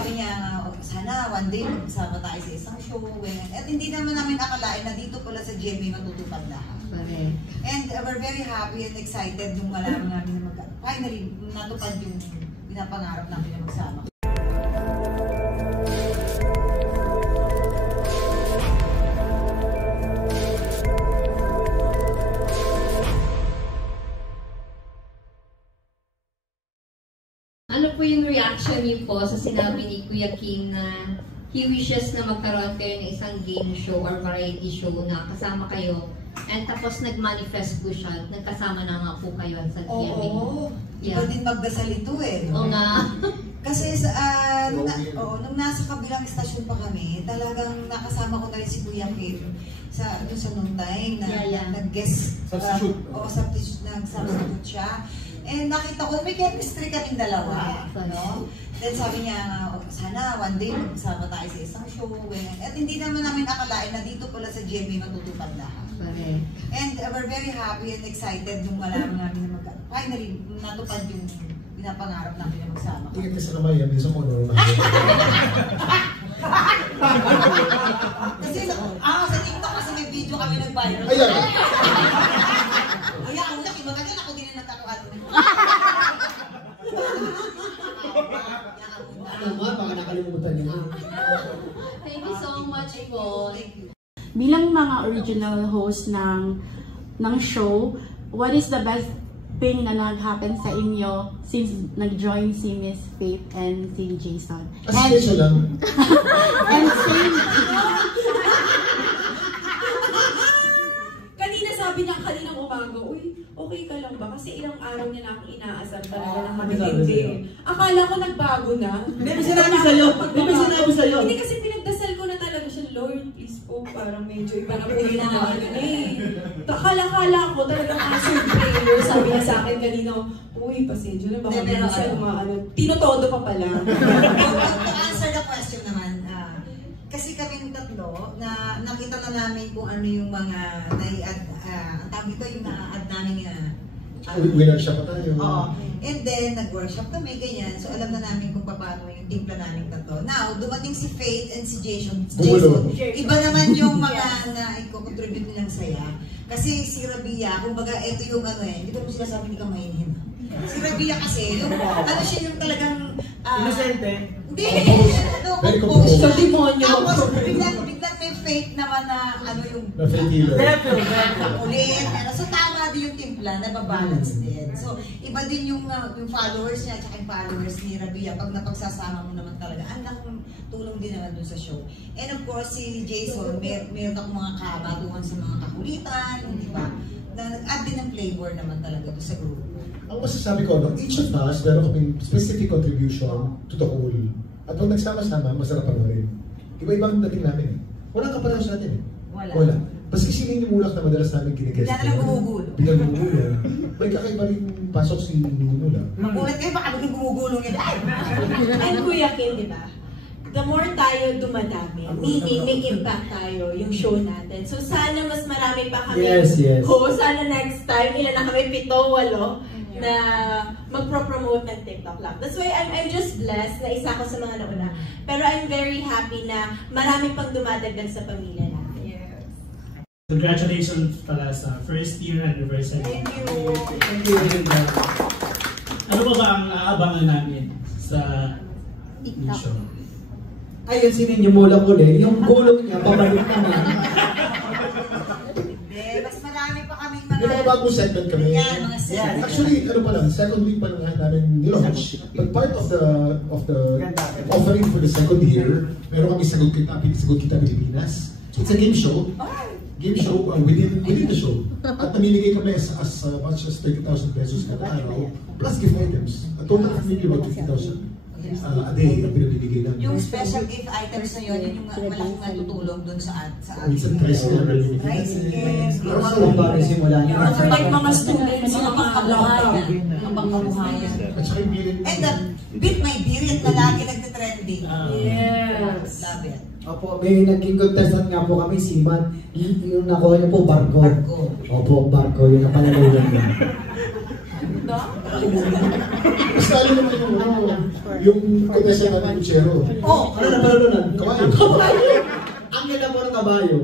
sabi niya, sana one day magsama tayo sa isang show. At hindi naman namin akalain na dito pala sa GMA matutupad lahat. And we're very happy and excited nung malaman namin na finally natupad yung pinapangarap namin na magsama. Ano po yung reaction niyo po sa sinabi ni Kuya Kim na he wishes na magkaroon kayo ng isang game show or variety show na kasama kayo and tapos nag-manifest po siya, nagkasama na nga po kayo sa GMA? Oo, iba din magdasal ito eh. Oo nga. Kasi nung nasa kabilang stasyon pa kami, talagang nakasama ko na rin si Kuya Kim sa noong time na nag-guest. Substitute siya. And nakita ko, may chemistry kaming dalawa. No? Then sabi niya, sana one day magsama tayo sa isang show. At hindi naman namin akalain na dito pala sa GMA matutupad lahat. And we're very happy and excited nung malaman namin na finally natupad yung pinapangarap namin na magsama. Tingin ka sa kamay, yan. Bisa ko ano. Kasi sa TikTok kasi may video kami nag-viral. Ayan! Ayan, ang laki. Magkagal ako din na nagkakaroon. Ano nga, baka nakalimutan niyo. Thank you so much po. Bilang mga original host ng show, what is the best thing na nag-happen sa inyo since nag-join si Miss Faith and si Jason? Asya lang. And same. Kanina sabi niya kaninang umaga, uy, okay ka lang ba? Kasi ilang araw niya na akong inaasar talaga ng matindi. Akala ko nagbago na. May sinabi sa'yo. May sinabi sa'yo. Hindi kasi pinagdasal ko na talaga siya, Lord, please po, parang medyo iba na po yun na Akala ko talagang answered prayer. Sabi niya sa akin kanina, uy, pasensya na, baka minsan tinotodo pa pala. To answer the question naman, kasi kaming tatlo, na nakita na namin kung ano yung mga nai-add, ang tawag ito yung na-add namin Winner-shop pa tayo. And then, nag-workshop kami, ganyan. So, alam na namin kung paano yung timpla namin tatlo. Now, dumating si Faith and si Jason. Iba naman yung mga na i-contribute nilang saya. Kasi si Rabia, kumbaga, ito yung hindi ko sinasabi ni Kamayin. Si Rabia kasi, yung, siya yung talagang... Inosente? Hindi! Very composed. Sa demonyo. Tapos, biglang may Faith naman na, yung... Na Faith healer. Ulit. So, tama din yung timpla, nababalance din. So, iba din yung followers niya at yung followers ni Rabia. Pag napagsasama mo naman talaga, ang laking tulong din naman dun sa show. And of course, si Jason, meron akong mga kabatuhan sa mga kakulitan, di ba? Na nag-add din ng flavor naman talaga doon sa group. Ang masasabi ko, each of us, meron kaming specific contribution to the whole. At pag nagsama-sama, masarap panoorin. Iba-iba ang dating namin eh. Walang kaparaw sa atin eh. Wala. Baski sila yung mulak na madalas namin kinigest. Bigla na lang gumugulo. Bigla gumugulo. May kakaiba rin pasok si Mulak. Magulat kayo, baka biglang gumugulong yan. And Kuya Kim, di ba? The more tayo dumadami, meaning may impact tayo yung show natin. So sana mas marami pa kami. Yes. Sana next time, ilan na kami, 7, 8, na magpro-promote ng TikTok lang. That's why I'm just blessed na isa ko sa mga nauna. Pero I'm very happy na marami pang dumadagdag sa pamilya natin. Yes. Congratulations pala sa first year anniversary. Thank you. Ano ba ang aabangan namin sa show? Ayun, sinin yung mula ko eh. Yung gulong niya, pabalik naman. Mas marami pa kaming mga... May mga bagong segment kami. Mga segment. Actually, second week pa lang namin nilaunch. But part of the offering for the second year, meron kami Sagot Kita Pilipinas. It's a game show. Game show within the show. At namimigay kami as much as 30,000 pesos kada araw, plus gift items. A total of maybe about 50,000. A day ang pinabibigay namin. Yung special gift items na yun, yung malaking natutulong dun sa Minsan tricycle. Ang bagay simula niya. For like mga students, yung mga kabuhayan. Ang kabuhayan. At saka yung birin. And the Beat My Birit na lagi nagtitrending. Yes. Love it. Opo, may naging contestant nga po kami, Siman. Yung nakuha niyo po, Barko. Opo, Barko. Yung napanalunan niya. Basta Isali mo na yung contestant natin Kuchero. Ano na pala nun? Kabayo. Ang ganda po ng kabayo.